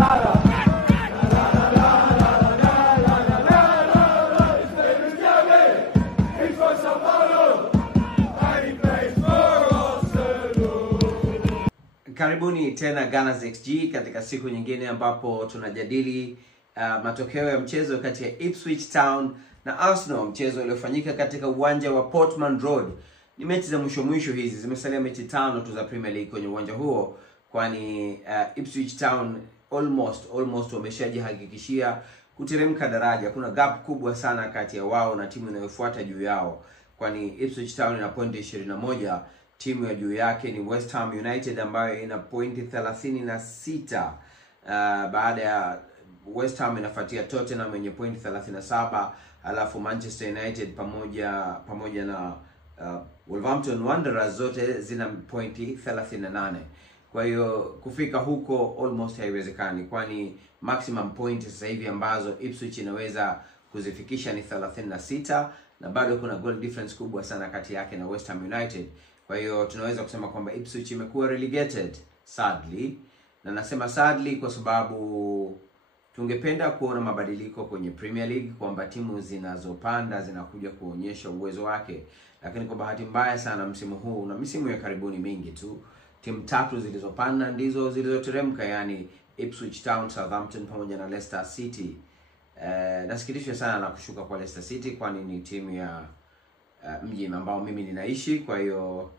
Karibuni tena Gunners XG katika siku nyingine ambapo tunajadili matokeo ya mchezo kati ya Ipswich Town na Arsenal, mchezo uliofanyika katika uwanja wa Portman Road. Ni mechi za mwisho hizi, zimesalia mechi 5 tu za Premier League kwenye uwanja huo, kwani Ipswich Town almost wameshajihakikishia kuteremka daraja. Kuna gap kubwa sana kati ya wao na timu inayofuata juu yao, kwani Ipswich Town ina pointi 21. Timu ya juu yake ni West Ham United ambayo ina pointi 36. Baada ya West Ham inafuatia Tottenham yenye pointi 37, alafu Manchester United pamoja na Wolverhampton Wanderers zote zina pointi 38. Kwa hiyo kufika huko almost haiwezekani, kwani maximum point sasa hivi ambazo Ipswich inaweza kuzifikisha ni 36, na bado kuna goal difference kubwa sana kati yake na West Ham United. Kwa hiyo tunaweza kusema kwamba Ipswich imekuwa relegated sadly, na nasema sadly kwa sababu tungependa kuona mabadiliko kwenye Premier League, kwamba timu zinazopanda zinakuja kuonyesha uwezo wake. Lakini kwa bahati mbaya sana msimu huu na misimu ya karibuni mingi tu, timu 3 zilizopanda ndizo zilizoteremka, yani Ipswich Town, Southampton pamoja na Leicester City. Nasikitishwa sana na kushuka kwa Leicester City, kwani ni timu ya mji ambao mimi ninaishi. Kwa hiyo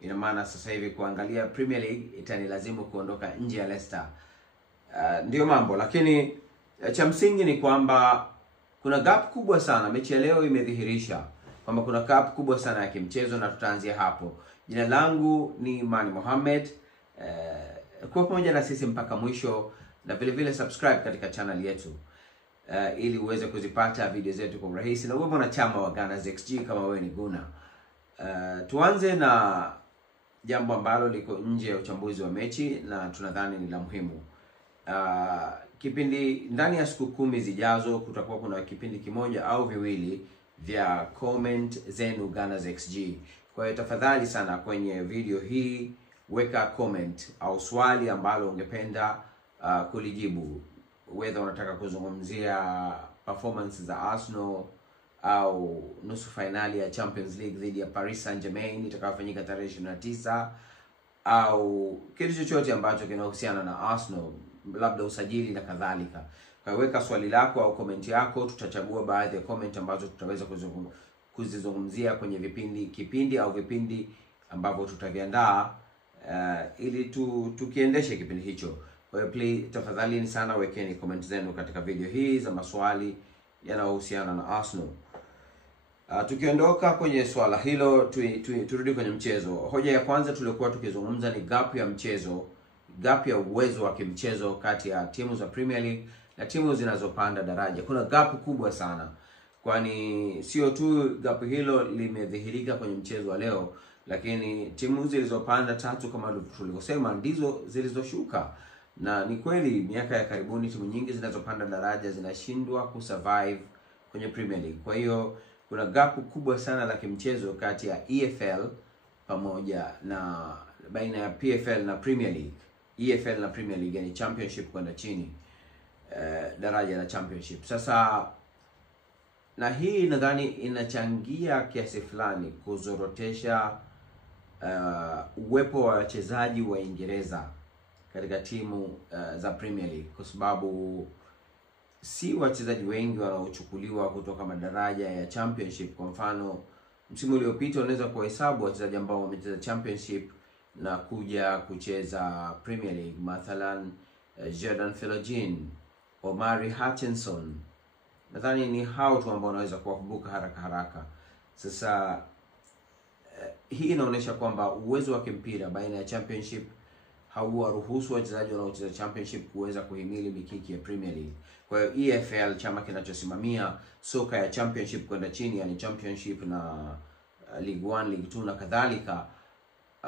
ina maana sasa hivi kuangalia Premier League itanilazimu kuondoka nje ya Leicester. Ndio mambo, lakini cha msingi ni kwamba kuna gap kubwa sana. Mechi ya leo imedhihirisha kwamba kuna gap kubwa sana ya kimchezo, na tutaanzia hapo. Jina langu ni Mani Mohamed. Kwa pamoja na sisi mpaka mwisho, na vile vile subscribe katika channel yetu ili uweze kuzipata video zetu kwa urahisi, na uwe mwanachama wa Gunners XG kama wewe ni guna. Tuanze na jambo ambalo liko nje ya uchambuzi wa mechi na tunadhani ni la muhimu. Ndani ya siku 10 zijazo kutakuwa kuna kipindi kimoja au viwili vya comment zenu Gunners XG. Kwa hiyo tafadhali sana kwenye video hii weka comment au swali ambalo ungependa kulijibu, whether unataka kuzungumzia performance za Arsenal au nusu finali ya Champions League dhidi ya Paris Saint-Germain itakayofanyika tarehe 29, au kitu chochote ambacho kinahusiana na Arsenal, labda usajili na kadhalika. Kwa hiyo weka swali lako au comment yako, tutachagua baadhi ya comment ambazo tutaweza kuzizungumzia kwenye vipindi ambavyo tutaviandaa ili tukiendeshe kipindi hicho. Kwa hiyo please tafadhali ni sana wekeni comment zenu katika video hii za maswali yanayohusiana na Arsenal. Tukiondoka kwenye swala hilo, turudi kwenye mchezo. Hoja ya kwanza tulikuwa tukizungumza ni gap ya uwezo wa kimchezo kati ya timu za Premier League na timu zinazopanda daraja. Kuna gap kubwa sana, kwani sio tu gap hilo limedhihirika kwenye mchezo wa leo, lakini timu zilizopanda 3 kama tulivyosema ndizo zilizoshuka. Na ni kweli miaka ya karibuni timu nyingi zinazopanda daraja zinashindwa kusurvive kwenye Premier League. Kwa hiyo kuna gap kubwa sana la kimchezo kati ya EFL pamoja na baina ya PFL na Premier League. EFL na Premier League yani Championship kwenda chini, daraja la Championship. Sasa na hii nadhani inachangia kiasi fulani kuzorotesha uwepo wa wachezaji wa Uingereza katika timu za Premier League, kwa sababu si wachezaji wengi wanaochukuliwa kutoka madaraja ya Championship. Kwa mfano, msimu uliopita unaweza kuhesabu wachezaji ambao wamecheza Championship na kuja kucheza Premier League, mathalan Jordan Philogene, Omari Hutchinson. Nadhani ni hao tu ambao wanaweza kuwakumbuka haraka. Sasa hii inaonyesha kwamba uwezo wa kimpira baina ya Championship hauwaruhusu wachezaji wanaocheza Championship kuweza kuhimili mikiki ya Premier League. Kwa hiyo EFL, chama kinachosimamia soka ya Championship kwenda chini, yani Championship na League 1, League 2 na kadhalika,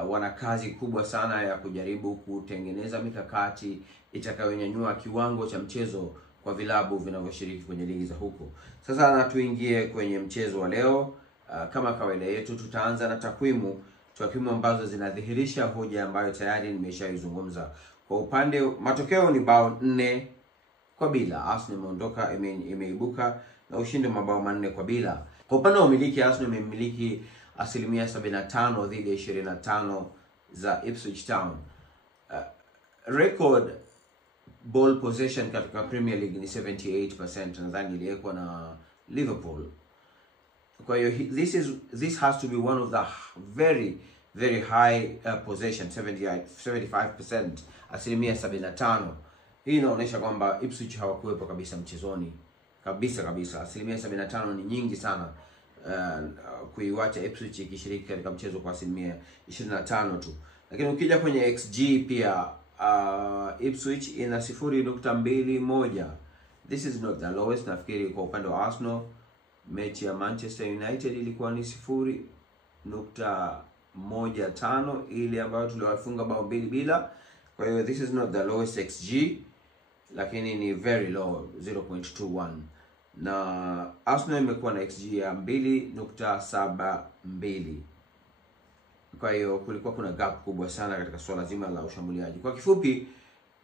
wana kazi kubwa sana ya kujaribu kutengeneza mikakati itakayonyanyua kiwango cha mchezo kwa vilabu vinavyoshiriki kwenye ligi za huko. Sasa na tuingie kwenye mchezo wa leo. Kama kawaida yetu tutaanza na takwimu ambazo zinadhihirisha hoja ambayo tayari nimeshaizungumza, Kwa upande matokeo ni bao 4 kwa bila. Arsenal imeondoka imeibuka na ushindi wa mabao 4 kwa bila. Kwa upande wa umiliki, Arsenal imemiliki 75% dhidi ya 25 za Ipswich Town. Record ball possession katika Premier League ni 78%, nadhani iliwekwa na Liverpool. Kwa hiyo this has to be one of the very high possession, 75%, 75%. Hii inaonyesha kwamba Ipswich hawakuwepo kabisa mchezoni kabisa. 75% ni nyingi sana kuiwacha Ipswich ikishiriki katika mchezo kwa 25% tu. Lakini ukija kwenye XG pia Ipswich ina 0.21. This is not the lowest. Nafikiri kwa upande wa Arsenal mechi ya Manchester United ilikuwa ni 0.15 ile ambayo tuliwafunga bao 2 bila. Kwa hiyo this is not the lowest XG, lakini ni very low, 0.21. Na Arsenal imekuwa na XG ya 2.72. Kwa hiyo kulikuwa kuna gap kubwa sana katika swala zima la ushambuliaji. Kwa kifupi,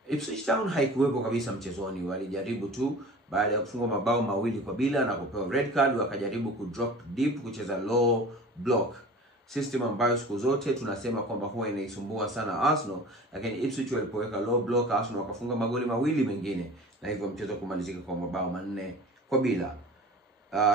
Ipswich Town haikuwepo kabisa mchezoni. Walijaribu tu baada ya kufungwa mabao 2 kwa bila na kupewa red card, wakajaribu ku drop deep, kucheza low block system ambayo siku zote tunasema kwamba huwa inaisumbua sana Arsenal. Lakini Ipswich walipoweka low block, Arsenal wakafunga magoli 2 mengine na hivyo mchezo kumalizika kwa mabao 4 kwa bila.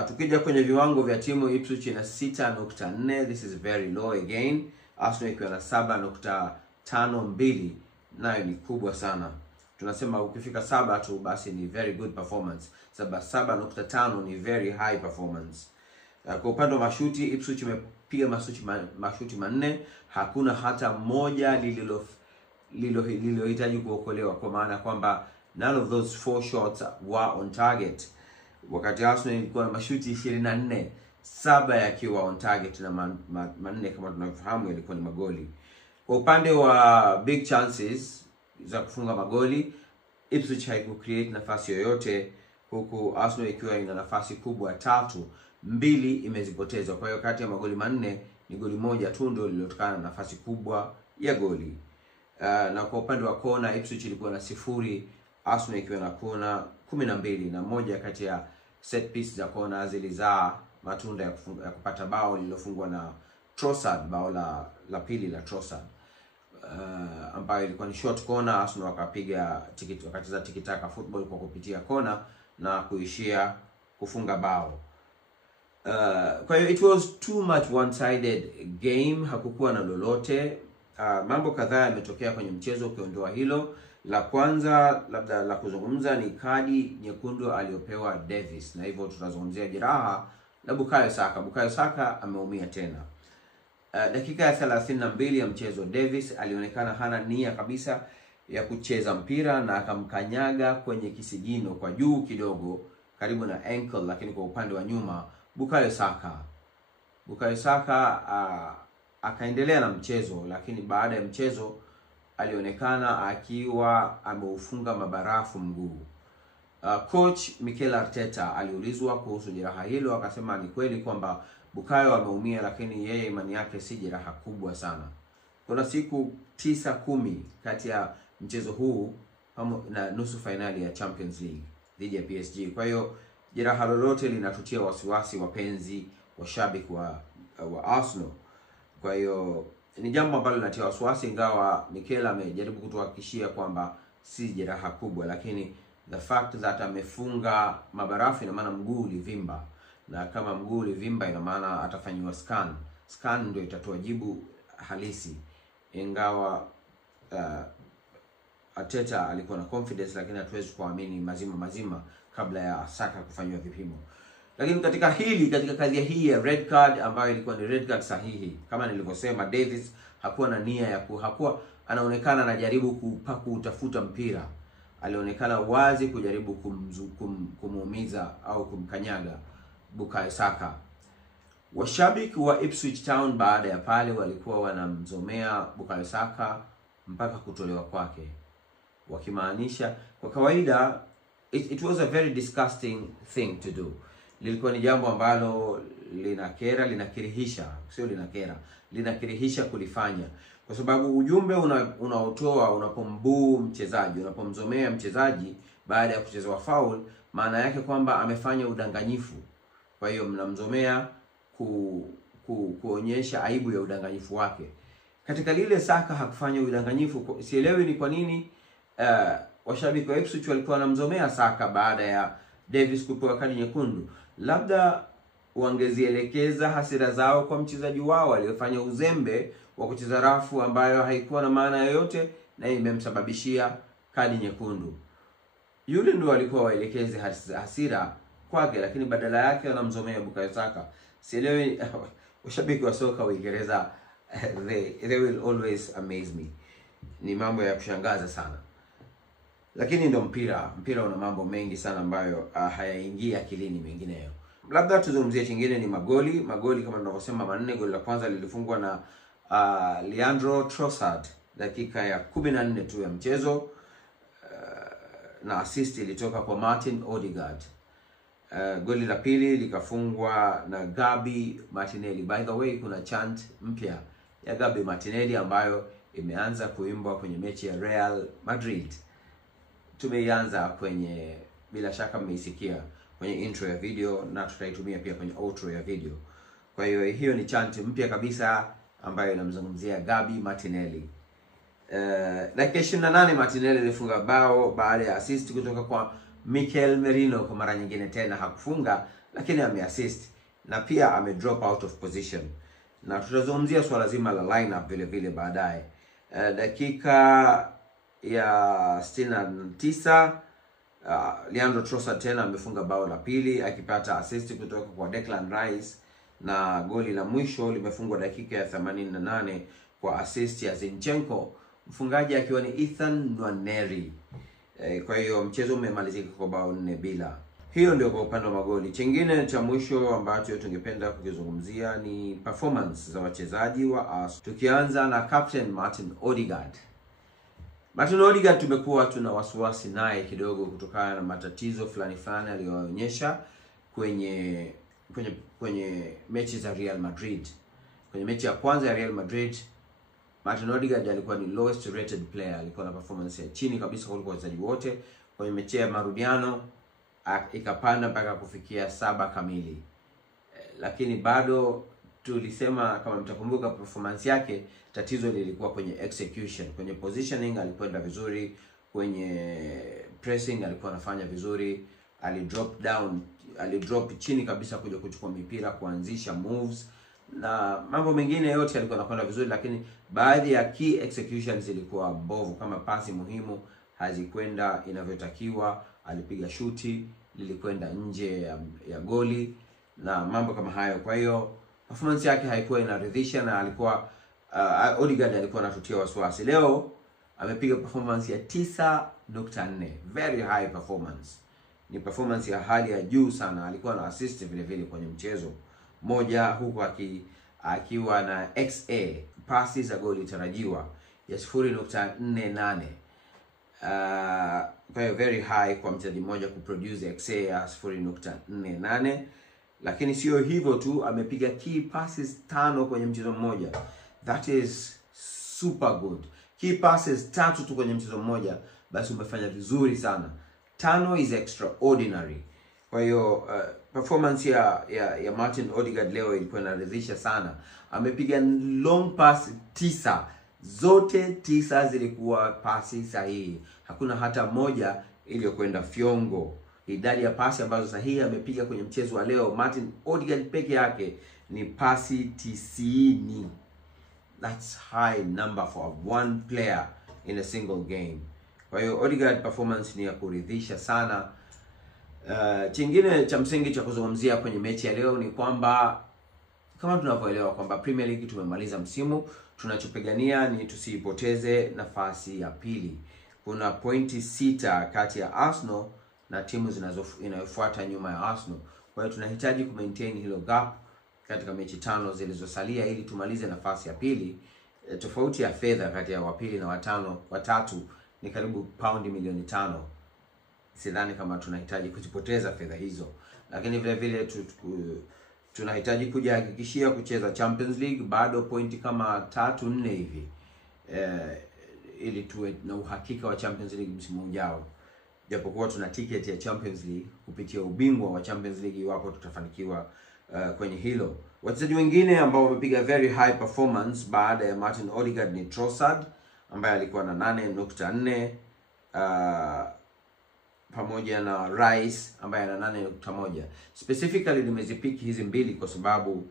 Tukija kwenye viwango vya timu, Ipswich ina 6.4. This is very low again. Arsenal ikiwa na 7.52, nayo ni kubwa sana. Tunasema ukifika 7 tu basi ni very good performance. 7.5 ni very high performance. Kwa upande wa mashuti, Ipswich imepiga mashuti 4. Hakuna hata moja lililohitaji kuokolewa, kwa maana kwamba none of those 4 shots were on target. Wakati Arsenal ilikuwa na mashuti 24, 7 yakiwa on target na 4 kama tunavyofahamu yalikuwa ni magoli. Kwa upande wa big chances za kufunga magoli, Ipswich haiku create nafasi yoyote, huku Arsenal ikiwa ina nafasi kubwa 3, 2 imezipoteza. Kwa hiyo kati ya magoli 4 ni goli 1 tu ndio lililotokana na nafasi kubwa ya goli. Na kwa upande wa kona, Ipswich ilikuwa na 0, Arsenal ikiwa na kona 12, na moja kati ya set piece za kona zilizaa matunda ya kupata bao lililofungwa na Trossard, bao la pili la Trossard, ambayo ilikuwa ni short corner. Arsenal wakacheza tiki-taka football kwa kupitia kona na kuishia kufunga bao. Kwa hiyo it was too much one-sided game, hakukuwa na lolote. Mambo kadhaa yametokea kwenye mchezo ukiondoa hilo. La kwanza labda la kuzungumza ni kadi nyekundu aliyopewa Davis, na hivyo tutazungumzia jeraha la Bukayo Saka. Bukayo Saka ameumia tena. Dakika ya 32 ya mchezo, Davis alionekana hana nia kabisa ya kucheza mpira na akamkanyaga kwenye kisigino kwa juu kidogo karibu na ankle, lakini kwa upande wa nyuma Bukayo Saka akaendelea na mchezo, lakini baada ya mchezo alionekana akiwa ameufunga mabarafu mguu. Coach Mikel Arteta aliulizwa kuhusu jeraha hilo, akasema ni kweli kwamba Bukayo ameumia, lakini yeye imani yake si jeraha kubwa sana. Kuna siku 9-10 kati ya mchezo huu na nusu finali ya Champions League dhidi ya PSG. Kwa hiyo jeraha lolote linatutia wasiwasi wapenzi washabiki wa Arsenal. Kwa hiyo ni jambo ambalo linatia wasiwasi, ingawa Mikel amejaribu kutuhakikishia kwamba si jeraha kubwa, lakini the fact that amefunga mabarafu ina maana mguu ulivimba, na kama mguu ulivimba ina maana atafanywa scan ndio itatoa jibu halisi. Ingawa Arteta alikuwa na confidence, lakini hatuwezi kuamini mazima kabla ya Saka kufanywa vipimo. Lakini katika kadhia hii ya red card ambayo ilikuwa ni red card sahihi, kama nilivyosema, Davis hakuwa na nia ya hakuwa anaonekana anajaribu kutafuta mpira. Alionekana wazi kujaribu kumuumiza au kumkanyaga Bukayo Saka. Washabiki wa Ipswich Town baada ya pale walikuwa wanamzomea Bukayo Saka mpaka kutolewa kwake, wakimaanisha kwa kawaida it was a very disgusting thing to do. Lilikuwa ni jambo ambalo linakirihisha kulifanya. kwa sababu ujumbe unaotoa unapombuu mchezaji, unapomzomea mchezaji baada ya kuchezewa foul, maana yake kwamba amefanya udanganyifu. Kwa hiyo mnamzomea kuonyesha aibu ya udanganyifu wake. Katika lile Saka hakufanya udanganyifu. Sielewi ni kwa nini washabiki wa Ipswich walikuwa wanamzomea Saka baada ya Davis kupewa kadi nyekundu. Labda wangezielekeza hasira zao kwa mchezaji wao aliyefanya uzembe wa kucheza rafu ambayo haikuwa na maana yoyote na imemsababishia kadi nyekundu. Yule ndio alikuwa waelekeze hasira kwake, lakini badala yake wanamzomea Bukayo Saka. Sielewi washabiki wa soka wa Uingereza, they will always amaze me. Ni mambo ya kushangaza sana. Lakini ndio mpira una mambo mengi sana ambayo hayaingia akilini mengineyo. Labda tuzungumzie kingine ni magoli kama tunavyosema manne. Goli la kwanza lilifungwa na Leandro Trossard dakika ya 14 tu ya mchezo, na assist ilitoka kwa Martin Odegaard. Goli la pili likafungwa na Gabi Martinelli. By the way, kuna chant mpya ya Gabi Martinelli ambayo imeanza kuimbwa kwenye mechi ya Real Madrid. Tumeianza bila shaka mmeisikia kwenye intro ya video, na tutaitumia pia kwenye outro ya video. Kwa hiyo ni chant mpya kabisa ambayo inamzungumzia Gabi Martinelli. Dakika 28 Martinelli alifunga bao baada ya assist kutoka kwa Mikel Merino. Kwa mara nyingine tena hakufunga, lakini ameassist na pia drop out of position. Na tutazungumzia swala zima la lineup vile baadaye. Dakika ya 69 Leandro Trossard tena amefunga bao la pili akipata assist kutoka kwa Declan Rice, na goli la mwisho limefungwa dakika ya 88 kwa assist ya Zinchenko, mfungaji akiwa ni Ethan Nwaneri. Kwa hiyo mchezo umemalizika kwa bao 4-0. Hiyo ndio kwa upande wa magoli. Chingine cha mwisho ambacho tungependa kukizungumzia ni performance za wachezaji wa Arsenal. Tukianza na captain Martin Odegaard. Martin Odegaard tumekuwa tuna wasiwasi naye kidogo kutokana na matatizo fulani aliyoonyesha kwenye mechi za Real Madrid. Kwenye mechi ya kwanza ya Real Madrid, Martin Odegaard alikuwa ni lowest rated player, alikuwa na performance ya chini kabisa kuliko wachezaji wote. Kwenye mechi ya marudiano ikapanda mpaka kufikia 7 kamili. Lakini bado tulisema, kama mtakumbuka, performance yake tatizo lilikuwa kwenye execution. Kwenye positioning alikwenda vizuri, kwenye pressing alikuwa anafanya vizuri, alidrop chini kabisa kuja kuchukua mipira, kuanzisha moves na mambo mengine yote alikuwa anakwenda vizuri, lakini baadhi ya key executions zilikuwa mbovu. Kama pasi muhimu hazikwenda inavyotakiwa, alipiga shuti lilikwenda nje ya goli na mambo kama hayo. Kwa hiyo performance yake haikuwa inaridhisha na alikuwa Odegaard alikuwa anatutia wasiwasi. Leo amepiga performance ya 9.4, very high performance. Ni performance ya hali ya juu sana. Alikuwa na assist vile kwenye mchezo moja, huko akiwa na XA, passes za goli tarajiwa ya 0.48. Kwa hiyo very high kwa mchezaji mmoja kuproduce XA ya 0.48. Lakini sio hivyo tu, amepiga key passes 5 kwenye mchezo mmoja. That is super good. Key passes 3 tu kwenye mchezo mmoja, basi umefanya vizuri sana. 5 is extraordinary. Kwa hiyo performance ya Martin Odegaard leo ilikuwa inaridhisha sana. Amepiga long pass 9. Zote 9 zilikuwa pasi sahihi. Hakuna hata moja iliyokwenda fyongo. Idadi ya pasi ambazo sahihi amepiga kwenye mchezo wa leo Martin Odegaard peke yake ni pasi 90. That's high number for one player in a single game. Kwa hiyo Odegaard performance ni ya kuridhisha sana. Chingine cha msingi cha kuzungumzia kwenye mechi ya leo ni kwamba, kama tunavyoelewa kwamba Premier League tumemaliza msimu, tunachopigania ni tusipoteze nafasi ya pili. Kuna pointi 6 kati ya Arsenal na timu inayofuata nyuma ya Arsenal. Kwa hiyo tunahitaji kumaintain hilo gap katika mechi 5 zilizosalia ili tumalize nafasi ya pili. Tofauti ya fedha kati ya wapili na watatu ni karibu paundi milioni 5. Sidhani kama tunahitaji kujipoteza fedha hizo, lakini vile tunahitaji kujihakikishia kucheza Champions League. Bado pointi kama 3-4 hivi ili tuwe na uhakika wa Champions League msimu ujao, japokuwa tuna ticket ya Champions League kupitia ubingwa wa Champions League iwapo tutafanikiwa kwenye hilo. Wachezaji wengine ambao wamepiga very high performance baada ya Martin Odegaard ni Trossard ambaye alikuwa na 8.4 pamoja na Rice ambaye ana 8.1. Specifically nimezipiki hizi mbili kwa sababu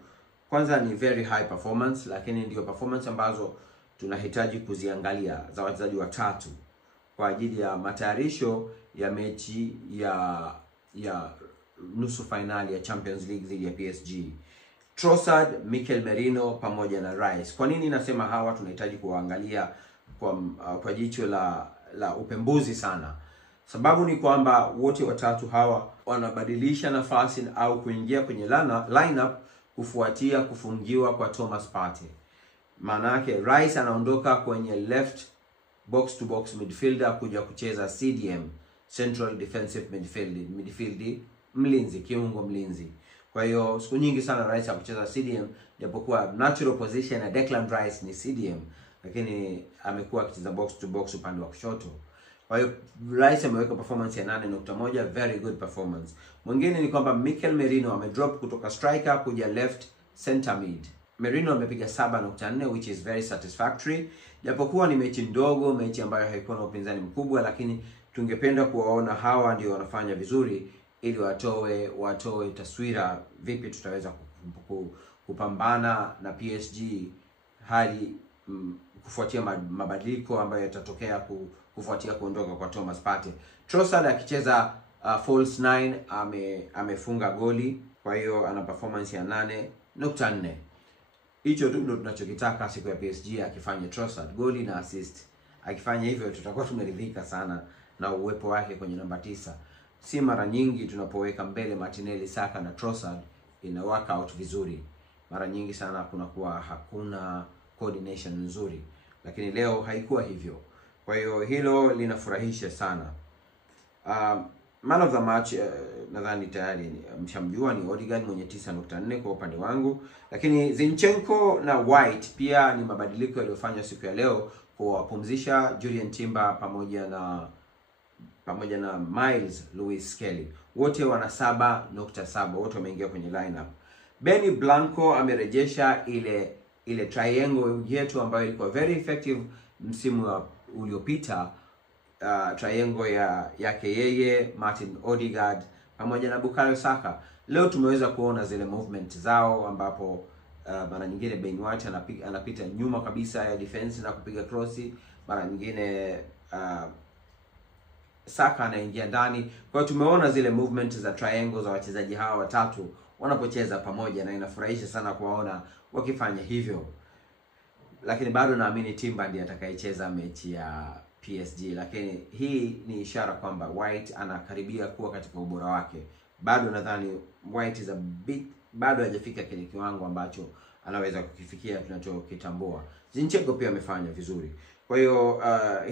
kwanza ni very high performance, lakini ndio performance ambazo tunahitaji kuziangalia za wachezaji watatu kwa ajili ya matayarisho ya mechi ya nusu finali ya Champions League dhidi ya PSG. Trossard, Mikel Merino pamoja na Rice. Kwa nini nasema hawa tunahitaji kuangalia kwa jicho la upembuzi sana? Sababu ni kwamba wote watatu hawa wanabadilisha nafasi au kuingia kwenye lineup kufuatia kufungiwa kwa Thomas Partey. Maana yake Rice anaondoka kwenye left box to box midfielder kuja kucheza CDM, Central Defensive Midfield, mlinzi, kiungo mlinzi. Kwa hiyo siku nyingi sana Rice hakucheza CDM, japokuwa natural position ya Declan Rice ni CDM, lakini amekuwa akicheza box to box upande wa kushoto. Kwa hiyo Rice ameweka performance ya 8.1, very good performance. Mwingine ni kwamba Mikel Merino amedrop kutoka striker kuja left center mid. Merino amepiga 7.4 which is very satisfactory. Japokuwa ni mechi ndogo, mechi ambayo haikuwa na upinzani mkubwa, lakini tungependa kuwaona hawa ndio wanafanya vizuri ili watoe taswira vipi tutaweza kupambana na PSG hali kufuatia mabadiliko ambayo yatatokea kufuatia kuondoka kwa Thomas Partey. Trossard akicheza false 9 amefunga goli, kwa hiyo ana performance ya 8.4. Hicho tu ndio tunachokitaka siku ya PSG akifanya Trossard, goli na assist. Akifanya hivyo tutakuwa tumeridhika sana na uwepo wake kwenye namba 9. Si mara nyingi tunapoweka mbele Martinelli, Saka na Trossard ina work out vizuri. Mara nyingi sana kunakuwa hakuna coordination nzuri, lakini leo haikuwa hivyo. Kwa hiyo hilo linafurahisha sana. Man of the match nadhani tayari mshamjua ni Odegaard mwenye 9.4 kwa upande wangu, lakini Zinchenko na White pia ni mabadiliko yaliyofanywa siku ya leo kuwapumzisha Julian Timber pamoja na Miles Lewis Kelly. Wote wana 7.7, wote wameingia kwenye lineup. Benny Blanco amerejesha ile triangle yetu ambayo ilikuwa very effective msimu uliopita, triangle yake yeye, Martin Odegaard pamoja na Bukayo Saka. Leo tumeweza kuona zile movement zao ambapo mara nyingine Ben White anapita nyuma kabisa ya defense na kupiga crossi, mara nyingine Saka anaingia ndani. Kwa hiyo tumeona zile movement za triangle za wachezaji hawa watatu wanapocheza pamoja, na inafurahisha sana kuwaona wakifanya hivyo. Lakini bado naamini Timber ndiye atakayecheza mechi ya PSG, lakini hii ni ishara kwamba White anakaribia kuwa katika ubora wake. Bado nadhani White is a bit, bado hajafika kile kiwango ambacho anaweza kukifikia tunachokitambua. Zinchenko pia amefanya vizuri. Kwa hiyo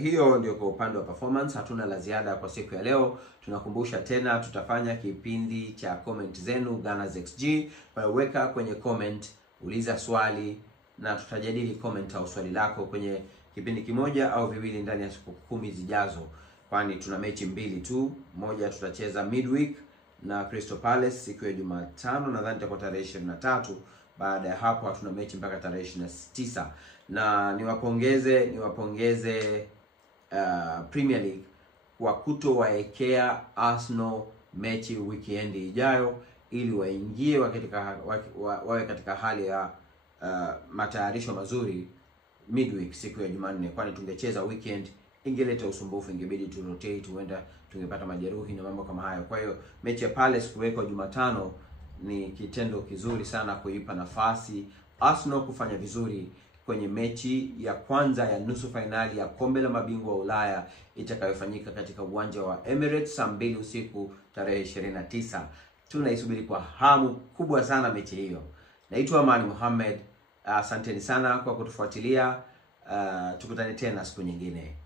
hiyo ndio kwa upande wa performance. Hatuna la ziada kwa siku ya leo. Tunakumbusha tena tutafanya kipindi cha comment zenu Gunners XG. Weka kwenye comment, uliza swali na tutajadili comment au swali lako kwenye kipindi kimoja au viwili ndani ya siku 10 zijazo, kwani tuna mechi mbili tu. Moja tutacheza midweek na Crystal Palace siku ya Jumatano, nadhani itakuwa tarehe 23. Baada ya hapo hatuna mechi mpaka tarehe 29. Na niwapongeze Premier League kwa kutowaekea Arsenal mechi weekend ijayo ili waingie wawe katika hali ya matayarisho mazuri midweek siku ya Jumanne, kwani tungecheza weekend ingeleta usumbufu, ingebidi tu rotate, huenda tungepata majeruhi na mambo kama hayo. Kwa hiyo mechi ya Palace kuwekwa Jumatano ni kitendo kizuri sana kuipa nafasi Arsenal kufanya vizuri kwenye mechi ya kwanza ya nusu finali ya kombe la mabingwa wa Ulaya itakayofanyika katika uwanja wa Emirates saa 2 usiku tarehe 29. Tunaisubiri kwa hamu kubwa sana mechi hiyo. Naitwa Amani Mohamed. Asanteni sana kwa kutufuatilia. Tukutane tena siku nyingine.